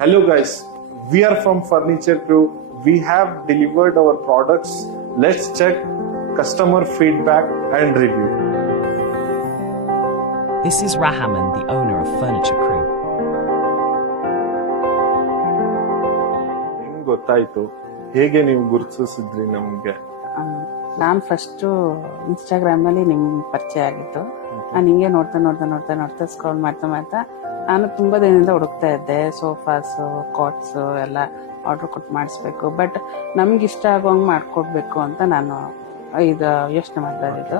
Hello guys, we are from Furniture Crew. We have delivered our products. Let's check customer feedback and review. This is Rahaman, the owner of Furniture Crew. ಹೆಂಗ್ ಗೊತ್ತಾಯ್ತು, ಹೇಗೆ ನೀವು ಗುರುತಿಸಿದ್ರಿ ನಮ್ಗೆ? ನಾನು first ಇನ್ಸ್ಟಾಗ್ರಾಮಲ್ಲಿ ನಿಮ್ ಪರಿಚಯ ಆಗಿತ್ತು. ನಾನು ಹಿಂಗೆ ನೋಡ್ತಾ ಸ್ಕ್ರಾಲ್ ಮಾಡ್ತಾ ನಾನು ತುಂಬಾ ದಿನದಿಂದ ಹುಡುಕ್ತಾ ಇದ್ದೆ. ಸೋಫಾಸು, ಕಾಟ್ಸು ಎಲ್ಲ ಆರ್ಡರ್ ಕೊಟ್ಟು ಮಾಡಿಸ್ಬೇಕು, ಬಟ್ ನಮ್ಗೆ ಇಷ್ಟ ಆಗೋಂಗೆ ಮಾಡ್ಕೊಡ್ಬೇಕು ಅಂತ ನಾನು ಇದು ಯೋಚನೆ ಮಾಡ್ತಾ ಇದ್ದು.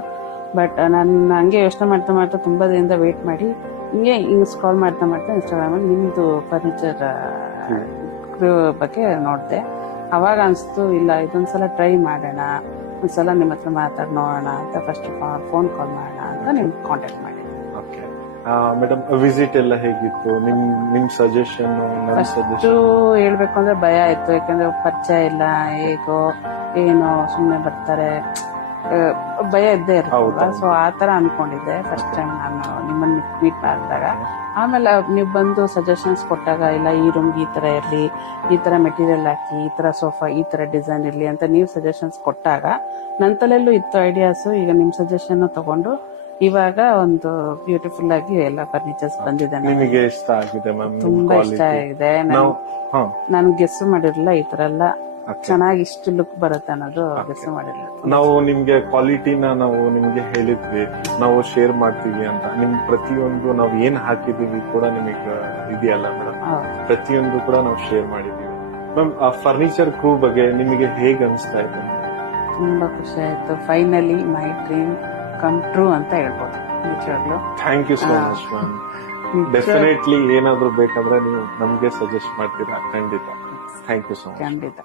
ಬಟ್ ನಾನು ಹಂಗೆ ಯೋಚನೆ ಮಾಡ್ತಾ ತುಂಬಾ ದಿನದಿಂದ ವೇಟ್ ಮಾಡಿ ಹಿಂಗೆ ಸ್ಕ್ರಾಲ್ ಮಾಡ್ತಾ ಇನ್ಸ್ಟಾಗ್ರಾಮಲ್ಲಿ ನಿಮ್ಮದು ಫರ್ನಿಚರ್ ಬಗ್ಗೆ ನೋಡಿದೆ. ಅವಾಗ ಅನಿಸ್ತು, ಇಲ್ಲ ಇದೊಂದ್ಸಲ ಟ್ರೈ ಮಾಡೋಣ, ಒಂದ್ಸಲ ನಿಮ್ಮ ಹತ್ರ ಮಾತಾಡಿ ನೋಡೋಣ ಅಂತ ಫಸ್ಟ್ ಫೋನ್ ಕಾಲ್ ಮಾಡೋಣ ಅಂತ ನಿಮ್ಗೆ ಕಾಂಟ್ಯಾಕ್ಟ್ ಮಾಡಿದ್ದೆ. ಓಕೆ ಮೇಡಮ್, ವಿಸಿಟ್ ಎಲ್ಲ ಹೇಗಿತ್ತು? ನಿಮ್ ಸಜೆಷನ್? ಫಸ್ಟು ಹೇಳ್ಬೇಕು ಅಂದ್ರೆ ಭಯ ಆಯ್ತು, ಯಾಕಂದ್ರೆ ಪರಿಚಯ ಇಲ್ಲ, ಹೇಗೋ ಏನೋ ಸುಮ್ಮನೆ ಬರ್ತಾರೆ, ಭಯ ಇದ್ದೇ ಇರ್ತಲ್ಲ. ಸೊ ಆ ತರ ಅನ್ಕೊಂಡಿದ್ದೆ ಫಸ್ಟ್ ಟೈಮ್ ನಾನು ನಿಮ್ಮನ್ನ ಮೀಟ್ ಮಾಡಿದಾಗ. ಆಮೇಲೆ ನೀವು ಬಂದು ಸಜೆಷನ್ಸ್ ಕೊಟ್ಟಾಗ, ಇಲ್ಲ ಈ ರೂಮ್ಗೆ ಈ ತರ ಇರ್ಲಿ, ಈ ತರ ಮೆಟೀರಿಯಲ್ ಹಾಕಿ, ಈ ತರ ಸೋಫಾ ಈ ತರ ಡಿಸೈನ್ ಇರ್ಲಿ ಅಂತ ನೀವು ಸಜೆಷನ್ಸ್ ಕೊಟ್ಟಾಗ ನನ್ನ ತಲೆಯಲ್ಲೂ ಇತ್ತು ಐಡಿಯಾಸ್. ಈಗ ನಿಮ್ ಸಜೆಷನ್ ತಗೊಂಡು ಇವಾಗ ಒಂದು ಬ್ಯೂಟಿಫುಲ್ ಆಗಿ ಎಲ್ಲ ಫರ್ನಿಚರ್ಸ್ ಬಂದಿದೆ. ನಿಮಗೆ ಇಷ್ಟ ಆಗಿದೆ ಮ್ಯಾಮ್? ತುಂಬಾ ಇಷ್ಟ ಆಗಿದೆ. ನಾನು ಗೆಸ್ ಮಾಡಿರಲಿಲ್ಲ ಈ ತರ ಎಲ್ಲ ಚೆನ್ನಾಗಿ ಇಷ್ಟು ಲುಕ್ ಬರುತ್ತೆ ಅನ್ನೋದು ಗೆಸ್ ಮಾಡಿರಲಿಲ್ಲ. ನಾವು ನಿಮ್ಗೆ ಕ್ವಾಲಿಟಿನ ನಾವು ನಿಮ್ಗೆ ಹೇಳಿದ್ವಿ, ನಾವು ಶೇರ್ ಮಾಡ್ತೀವಿ ಅಂತ. ನಿಮ್ ಪ್ರತಿಯೊಂದು ನಾವು ಏನ್ ಹಾಕಿದೀವಿ ಕೂಡ ನಿಮಗೆ ಇದೆಯಲ್ಲ ಮೇಡಮ್, ಪ್ರತಿಯೊಂದು ಕೂಡ ನಾವು ಶೇರ್ ಮಾಡಿದೀವಿ. ಮ್ಯಾಮ್, ಆ ಫರ್ನಿಚರ್ ಕ್ರೂ ಬಗ್ಗೆ ನಿಮಗೆ ಹೇಗ್ ಅನಿಸ್ತಾ ಇದೆ? ತುಂಬಾ ಖುಷಿ ಆಯ್ತು. Finally my dream come true ಅಂತ ಹೇಳ್ಬೋದು ನಿಜವಾಗ್ಲೂ. Thank you so much ma'am. Definitely ಏನಾದ್ರು ಬೇಕಂದ್ರೆ ನೀವು ನಮ್ಗೆ ಸಜೆಸ್ಟ್ ಮಾಡ್ತೀರಾ? ಖಂಡಿತ. Thank you so much. ಖಂಡಿತ.